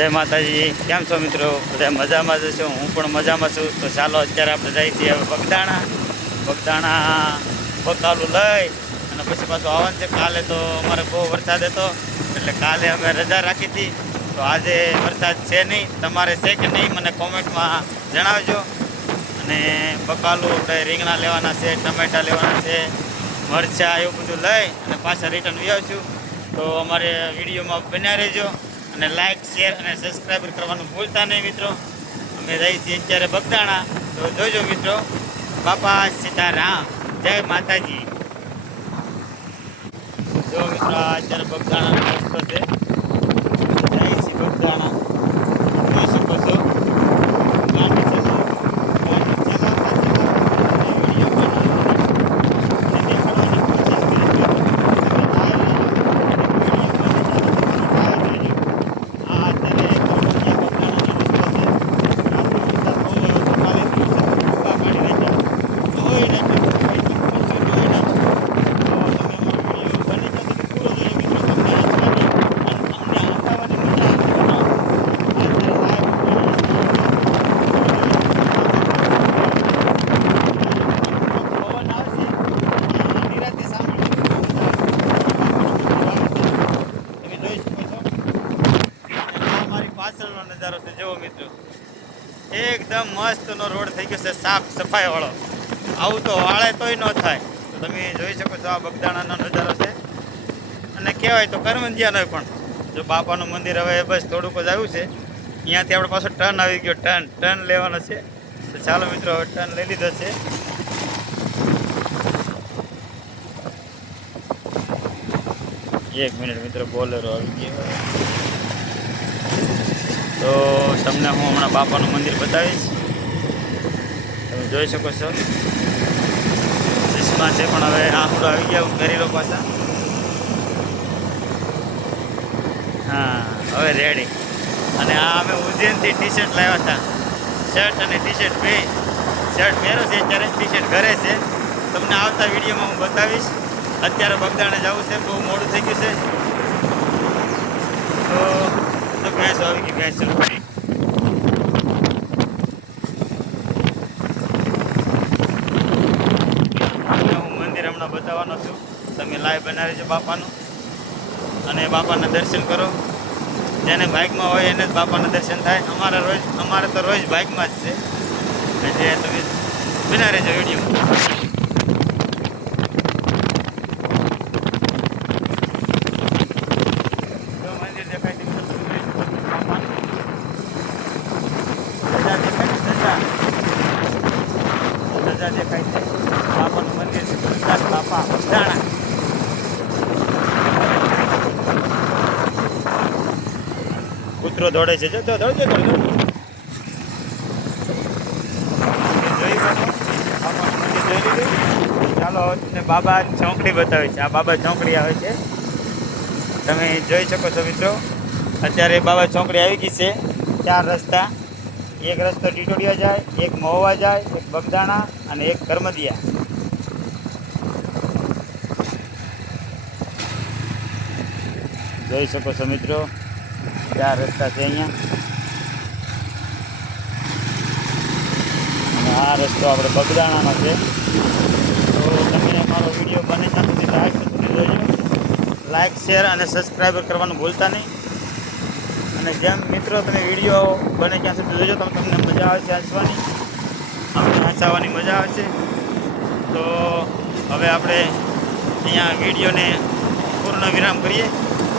જય માતાજી. કેમ છો મિત્રો? બધા મજામાં જ છો? હું પણ મજામાં છું. તો ચાલો અત્યારે આપણે જઈએ છીએ હવે બગદાણા. બગદાણા બકાલું લઈ અને પછી પાછું આવવાનું છે. કાલે તો અમારે બહુ વરસાદ હતો. એટલે કાલે અમે રજા રાખી હતી. તો આજે વરસાદ છે નહીં. તમારે છે કે નહીં મને કોમેન્ટમાં જણાવજો. અને બકાલું આપણે રીંગણા લેવાના છે, ટમેટા લેવાના છે, મરચાં, એવું બધું લઈ અને પાછા રિટર્ન આવશું. તો અમારે વિડીયોમાં બન્યા રહેજો. અને લાઈક શેર અને સબસ્ક્રાઈબ કરવાનું ભૂલતા નહીં મિત્રો. અમે રહી છીએ અત્યારે બગદાણા. તો જોજો મિત્રો. બાપા સીતારામ. જય માતાજી. જો મિત્રો અત્યારે બગદાણાનો રસ્તો છે જઈ છીએ બગદાણા જોઈ શકો છો ગાંધી છે તો ગાંધી ચલાવતા ચલાવતા અને વીડિયો બનાવવાનો અને દેખાડવાની કોશિશ કરી છે. તમે live રહેજો. આ અત્યારે બગદાણાનો રસ્તો છે. રાતનો વરસાદ બહુ આવ્યો તો કાલે દિવસે ભૂકા કાઢી નાખ્યા. ધોઈ નાખ્યા. ભાઈ ચપ્પલ છે, ધોઈ નાખ્યા. તો તમે અમારો વીડિયો બને ત્યાં સુધી પૂરો જોજો મિત્રો. તમને હસવાની અને અમને હસાવવાની મજા આવશે મિત્રો. આ અત્યારે live પવન આવશે અને નિરાંતે સાંભળજો. તમે જોઈ શકો છો અને આ મારી પાછળનો નજારો છે જેવો મિત્રો. એકદમ મસ્તનો રોડ થઈ ગયો છે, સાફ સફાઈ વાળો આવું તો વાળે તોય ન થાય. તો તમે જોઈ શકો છો આ બગદાણાનો નજારો છે. અને કહેવાય તો કરમંજિયાનો પણ. જો બાપાનું મંદિર હવે બસ થોડુંક જ આવ્યું છે. અહીંયાથી આપણે પાછો ટર્ન આવી ગયો. ટર્ન ટર્ન લેવાનો છે. તો ચાલો મિત્રો, હવે ટર્ન લઈ લીધો છે. એક મિનિટ મિત્રો, બોલેરો આવી ગયો. તો તમને હું હમણાં બાપાનું મંદિર બતાવીશ. તમે જોઈ શકો છો. ચશ્મા છે પણ હવે આંકડો આવી ગયા હું ઘરેલો પાછા હા, હવે રેડી અને આ અમે ઉજ્જૈનથી ટી શર્ટ લાવ્યા હતા. શર્ટ અને ટી શર્ટ બે શર્ટ પહેરો છે અત્યારે ટી શર્ટ ઘરે છે. તમને આવતા વિડીયોમાં હું બતાવીશ. અત્યારે બગદાણે જવું છે, બહુ મોડું થઈ ગયું છે તો તો આવી ગઈ ભેંસ શરૂ હું મંદિર હમણાં બતાવવાનો છું. તમે લાઈવ બનાવી છે બાપાનું. અને બાપાના દર્શન કરો. જેને બાઇકમાં હોય એને જ બાપાના દર્શન થાય. અમારે રોજ અમારે તો રોજ બાઇકમાં જ છે. એટલે તમે બનાવી રહેજો વીડિયો જો મંદિર દેખાય છે મિત્રો તમે જોઈ શકો છો બાપાનું. ધજા દેખાય છે ધજા ધજા દેખાય છે બાપાનું મંદિર છે પ્રસાદ બાપા બગદાણા કૂતરો દોડે છે. જો દોડજો દોડજો. ચાલો તમને બાબા ચોકડી બતાવે છે. આ બાબા ચોકડી આવે છે. તમે જોઈ શકો છો મિત્રો. અત્યારે બાબા ચોકડી આવી ગઈ છે. ચાર રસ્તા. એક રસ્તો ટીટોડિયા જાય, એક મહુવા જાય, એક બગદાણા અને એક કરમદિયા જોઈ શકો છો મિત્રો. ચાર રસ્તા છે અહીંયા. અને આ રસ્તો આપણે બગદાણાનો છે. તો તમે મારો વીડિયો બને ત્યાં સુધી લાઈક સુધી જોજો લાઈક શેર અને સબસ્ક્રાઈબર કરવાનું ભૂલતા નહીં. અને જેમ મિત્રો તમે વીડિયો બને ત્યાં સુધી જોજો, તો તમને મજા આવશે હસવાની. અમને હસાવવાની મજા આવશે. તો હવે આપણે અહીંયા વિડીયોને પૂર્ણ વિરામ કરીએ.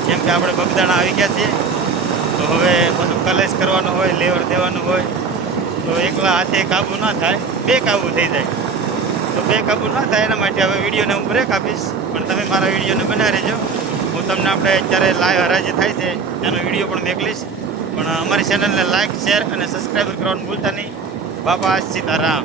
કેમ કે આપણે બગદાણા આવી ગયા છીએ. તો હવે બધું કલેશ કરવાનું હોય લેવર દેવાનું હોય, તો એકલા હાથે કાબુ ના થાય બે કાબુ થઈ જાય. તો બે કાબુ ના થાય એના માટે હવે વિડીયોને હું બ્રેક આપીશ, પણ તમે મારા વિડીયોને બનાવી રહેજો. હું તમને આપણે અત્યારે લાઈવ હરાજી થાય છે, એનો વીડિયો પણ મોકલીશ. પણ અમારી ચેનલને લાઈક શેર અને સબસ્ક્રાઈબર કરવાનું ભૂલતા નહીં. બાપા સીતારામ.